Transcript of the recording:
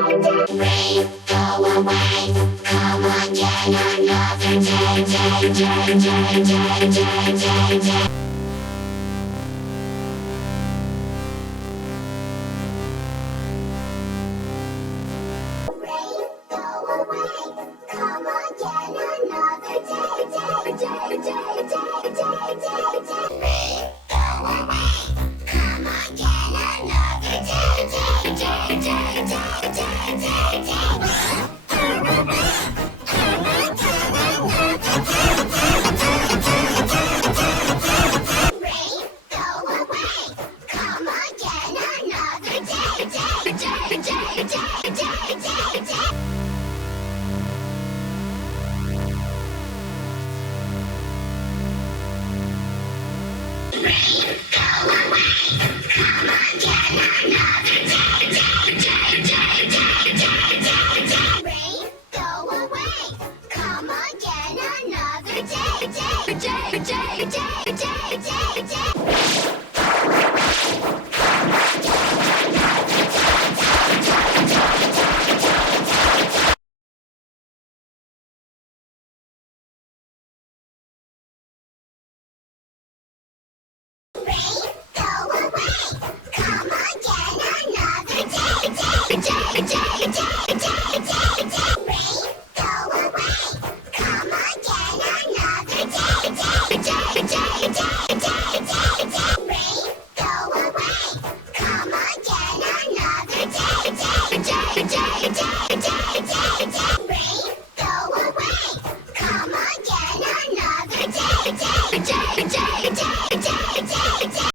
Rain, go away, come again another day, day, day, day, day, day, day, day. Rain, go away, come again another day, day, day, day, day, day, day, day. Rain, go away, come again another day, day, day, day, day, day, day, day. Rain, go away, come again another day, day, day, day, day, day, day, day. Rain, go away, come again another day, day, day, day, day, day, day, day. Rain, go away, come again another day, day, day, day, day, day, day, day. Rain, go away, come again another day, day, day, day, day, day, day, day. Rain, go away, come again another day, day, day, day, day.